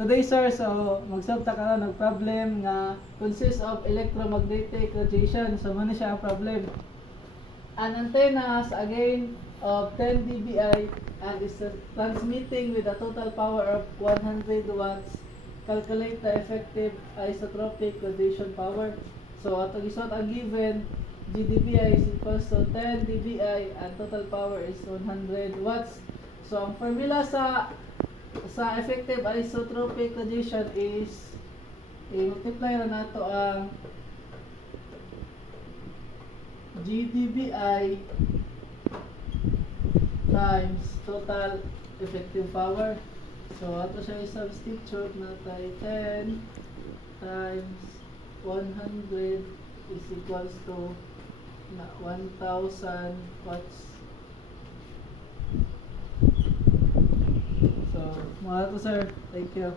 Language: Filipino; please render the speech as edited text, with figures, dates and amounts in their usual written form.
Today sir, so mag-solve ta karon ng problem nga consists of electromagnetic radiation. So muna siya ang problem. An antenna has a gain of 10 dBi and is transmitting with a total power of 100 watts. Calculate the effective isotropic radiation power. So atong isot ang given GdBi is equals to 10 dBi and total power is 100 watts. So ang formula sa effective isotropic radiation is i-multiply na nato ang GdBi times total effective power. So ato siya i-substitute na tayo 10 times 100 is equals to 1,000 watts. So mga to sir, thank you.